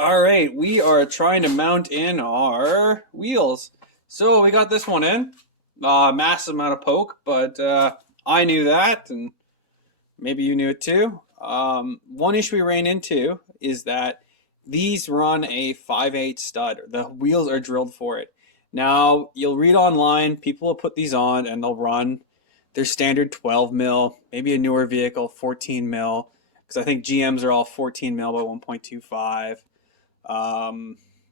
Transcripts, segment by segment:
All right, we are trying to mount in our wheels. So we got this one in. Massive amount of poke, but I knew that, and maybe you knew it too. One issue we ran into is that these run a 5/8 stud. The wheels are drilled for it. Now, you'll read online, people will put these on and they'll run their standard 12 mil, maybe a newer vehicle, 14 mil, because I think GMs are all 14 mil by 1.25.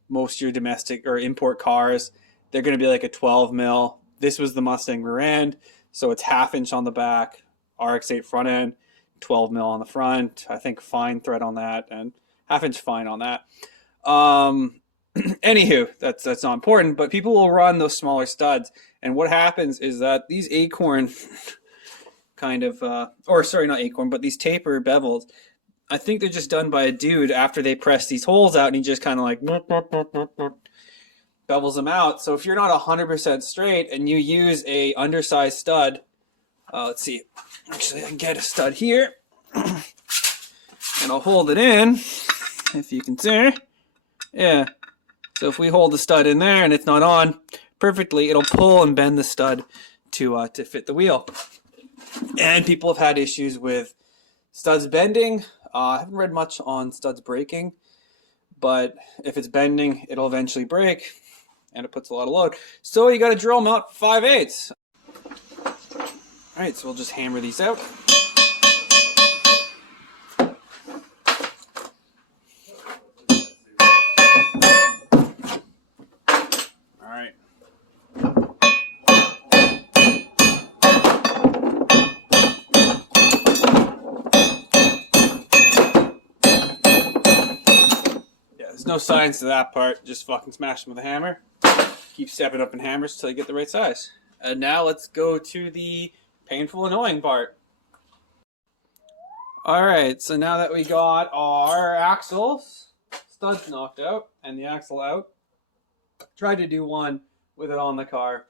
Most of your domestic or import cars, they're going to be like a 12 mil. This was the Mustang rear end, so it's half-inch on the back, RX-8 front end, 12 mil on the front. I think fine thread on that, and half-inch fine on that. Anywho, that's not important, but people will run those smaller studs, and what happens is that these Acorn kind of, or sorry, not Acorn, but these taper bevels, I think they're just done by a dude after they press these holes out, and he just kind of like bevels them out. So if you're not 100% straight and you use a undersized stud, let's see, actually I can get a stud here, and I'll hold it in, if you can see. Yeah. So if we hold the stud in there and it's not on perfectly, it'll pull and bend the stud to fit the wheel. And people have had issues with studs bending. I haven't read much on studs breaking, but if it's bending, it'll eventually break, and it puts a lot of load. So you got to drill them out 5/8. All right, so we'll just hammer these out. All right. There's no science to that part. Just fucking smash them with a hammer. Keep stepping up in hammers till you get the right size. And now let's go to the painful, annoying part. Alright, so now that we got our axles, studs knocked out, and the axle out, tried to do one with it on the car.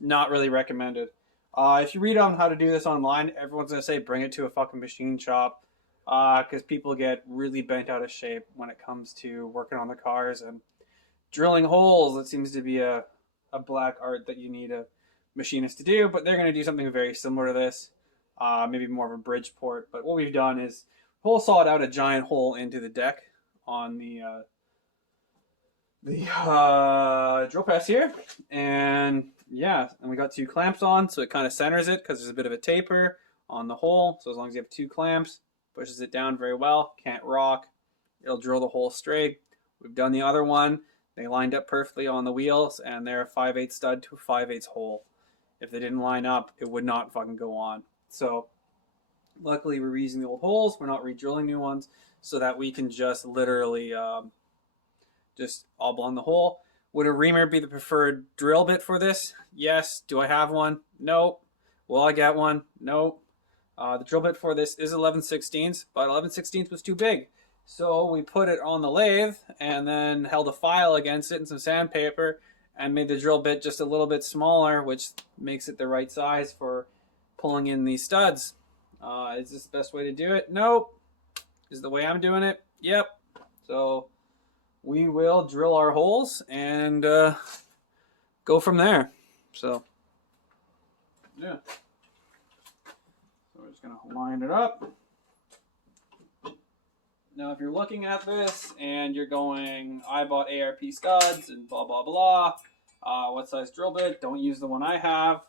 Not really recommended. If you read on how to do this online, everyone's going to say bring it to a fucking machine shop. Because people get really bent out of shape when it comes to working on the cars and drilling holes. It seems to be a black art that you need a machinist to do, but they're going to do something very similar to this, maybe more of a bridge port. But what we've done is hole sawed out a giant hole into the deck on the drill press here, and yeah, and we got two clamps on, so it kind of centers it because there's a bit of a taper on the hole. So as long as you have two clamps, pushes it down very well, can't rock, it'll drill the hole straight. We've done the other one, they lined up perfectly on the wheels, and they're a 5/8 stud to a 5/8 hole. If they didn't line up, it would not fucking go on. So luckily we're reusing the old holes, we're not re-drilling new ones, so that we can just literally just oblong the hole. Would a reamer be the preferred drill bit for this? Yes. Do I have one? Nope. Will I get one? Nope. The drill bit for this is 11/16, but 11/16 was too big. So we put it on the lathe and then held a file against it and some sandpaper and made the drill bit just a little bit smaller, which makes it the right size for pulling in these studs. Is this the best way to do it? Nope. Is the way I'm doing it? Yep. So we will drill our holes and go from there. So, yeah. So we're just going to line it up. Now, if you're looking at this and you're going, I bought ARP studs and blah, blah, blah, what size drill bit? Don't use the one I have.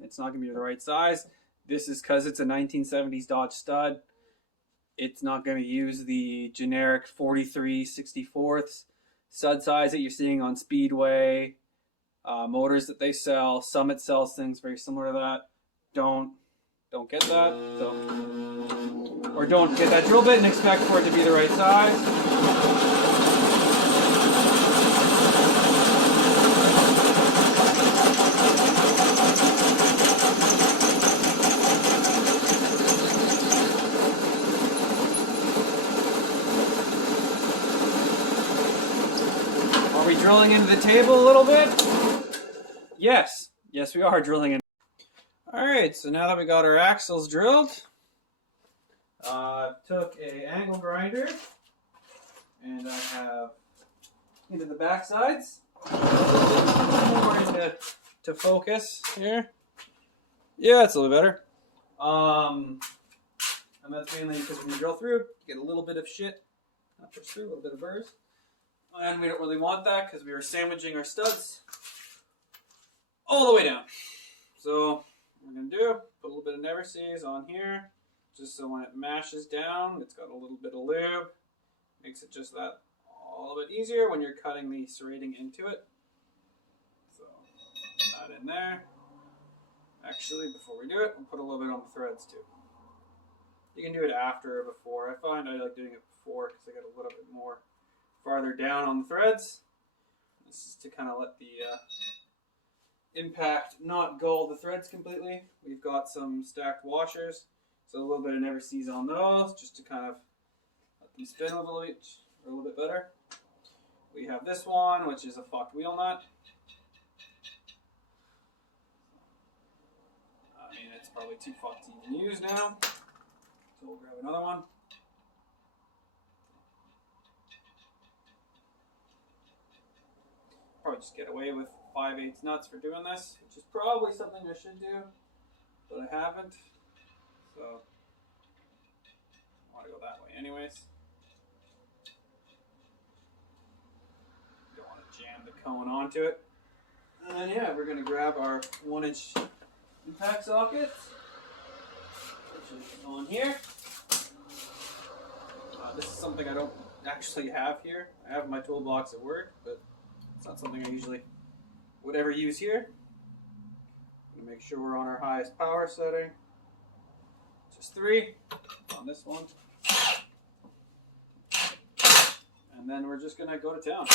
It's not going to be the right size. This is because it's a 1970s Dodge stud. It's not going to use the generic 43/64 stud size that you're seeing on Speedway motors that they sell. Summit sells things very similar to that. Don't get that. Or don't get that drill bit and expect for it to be the right size. Are we drilling into the table a little bit? Yes. Yes, we are drilling in. Alright, so now that we got our axles drilled, took a angle grinder and have into the back sides. More into focus here. Yeah, it's a little better. And that's mainly because when you drill through, you get a little bit of shit. Not push through, a little bit of burrs. And we don't really want that because we were sandwiching our studs all the way down. So what we're going to do, put a little bit of Never Seas on here, just so when it mashes down, it's got a little bit of lube. Makes it just that a little bit easier when you're cutting the serrating into it. So that in there. Actually, before we do it, we'll put a little bit on the threads too. You can do it after or before. I find I like doing it before because I get a little bit more farther down on the threads. This is to kind of let the impact not gull the threads completely. We've got some stacked washers, so a little bit of Never Seas on those just to kind of let them spin a little bit better. We have this one, which is a fucked wheel nut. I mean, it's probably too fucked to even use now, so we'll grab another one. Probably just get away with 5/8 nuts for doing this, which is probably something I should do, but I haven't. So I want to go that way anyways. Don't want to jam the cone onto it. And then yeah, we're going to grab our 1-inch impact sockets, which is on here. This is something I don't actually have here. I have my toolbox at work, but it's not something I usually would ever use here. I'm going to make sure we're on our highest power setting. Just 3 on this one. And then we're just going to go to town.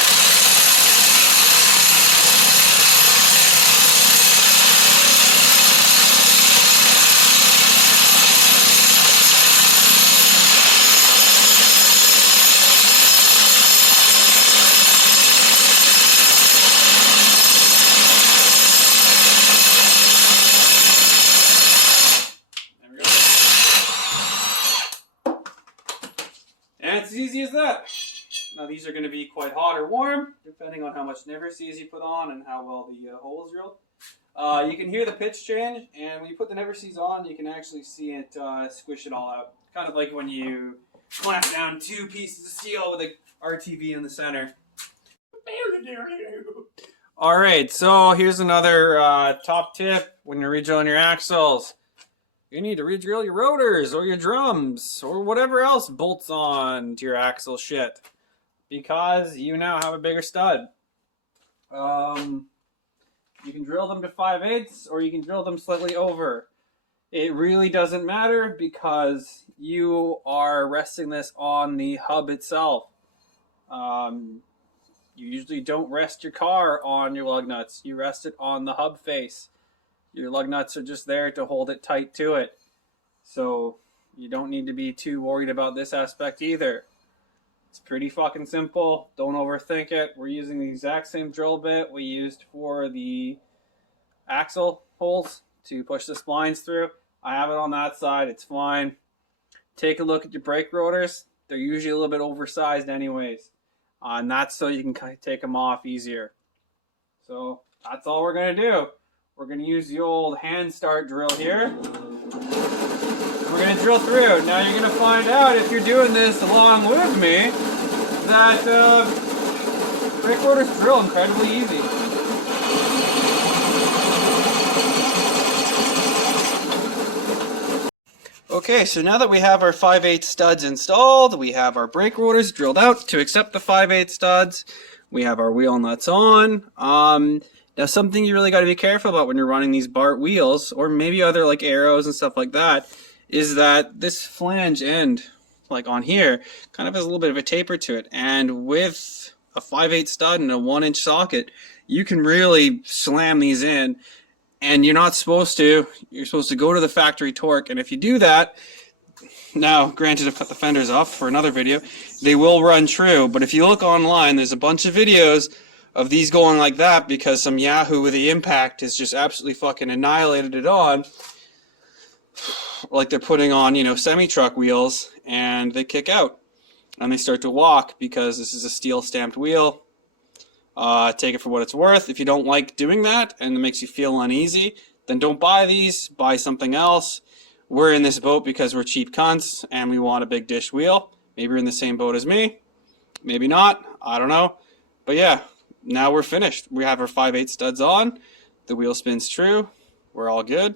And it's as easy as that. Now these are going to be quite hot or warm, depending on how much Never Seas you put on and how well the hole is drilled. You can hear the pitch change, and when you put the Never Seas on, you can actually see it squish it all out. Kind of like when you clamp down 2 pieces of steel with a RTV in the center. Alright, so here's another top tip when you're re-drilling your axles. You need to re-drill your rotors or your drums or whatever else bolts on to your axle shit, because you now have a bigger stud. You can drill them to 5/8 or you can drill them slightly over. It really doesn't matter because you are resting this on the hub itself. You usually don't rest your car on your lug nuts. You rest it on the hub face. Your lug nuts are just there to hold it tight to it. So you don't need to be too worried about this aspect either. It's pretty fucking simple. Don't overthink it. We're using the exact same drill bit we used for the axle holes to push the splines through. I have it on that side. It's fine. Take a look at your brake rotors. They're usually a little bit oversized anyways. And that's so you can take them off easier. So that's all we're going to do. We're going to use the old hand start drill here. We're going to drill through. Now you're going to find out, if you're doing this along with me, that brake rotors drill incredibly easy. Okay, so now that we have our 5/8 studs installed, we have our brake rotors drilled out to accept the 5/8 studs, we have our wheel nuts on. Now something you really got to be careful about when you're running these Bart wheels, or maybe other like arrows and stuff like that, is that this flange end, like on here, kind of has a little bit of a taper to it. And with a 5/8 stud and a 1-inch socket, you can really slam these in. And you're not supposed to. You're supposed to go to the factory torque. And if you do that, now granted I've cut the fenders off for another video, they will run true. But if you look online, there's a bunch of videos of these going like that because some yahoo with the impact has just absolutely fucking annihilated it on. Like they're putting on, you know, semi-truck wheels and they kick out. and they start to walk because this is a steel stamped wheel. Take it for what it's worth. If you don't like doing that and it makes you feel uneasy, then don't buy these. Buy something else. We're in this boat because we're cheap cunts and we want a big dish wheel. Maybe you're in the same boat as me. Maybe not. I don't know. But yeah, now we're finished. We have our 5/8 studs on. The wheel spins true. We're all good.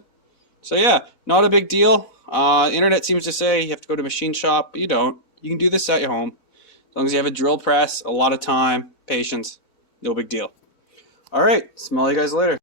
So yeah, not a big deal. Internet seems to say you have to go to a machine shop, but you don't. You can do this at your home. As long as you have a drill press, a lot of time, patience, no big deal. All right, smell you guys later.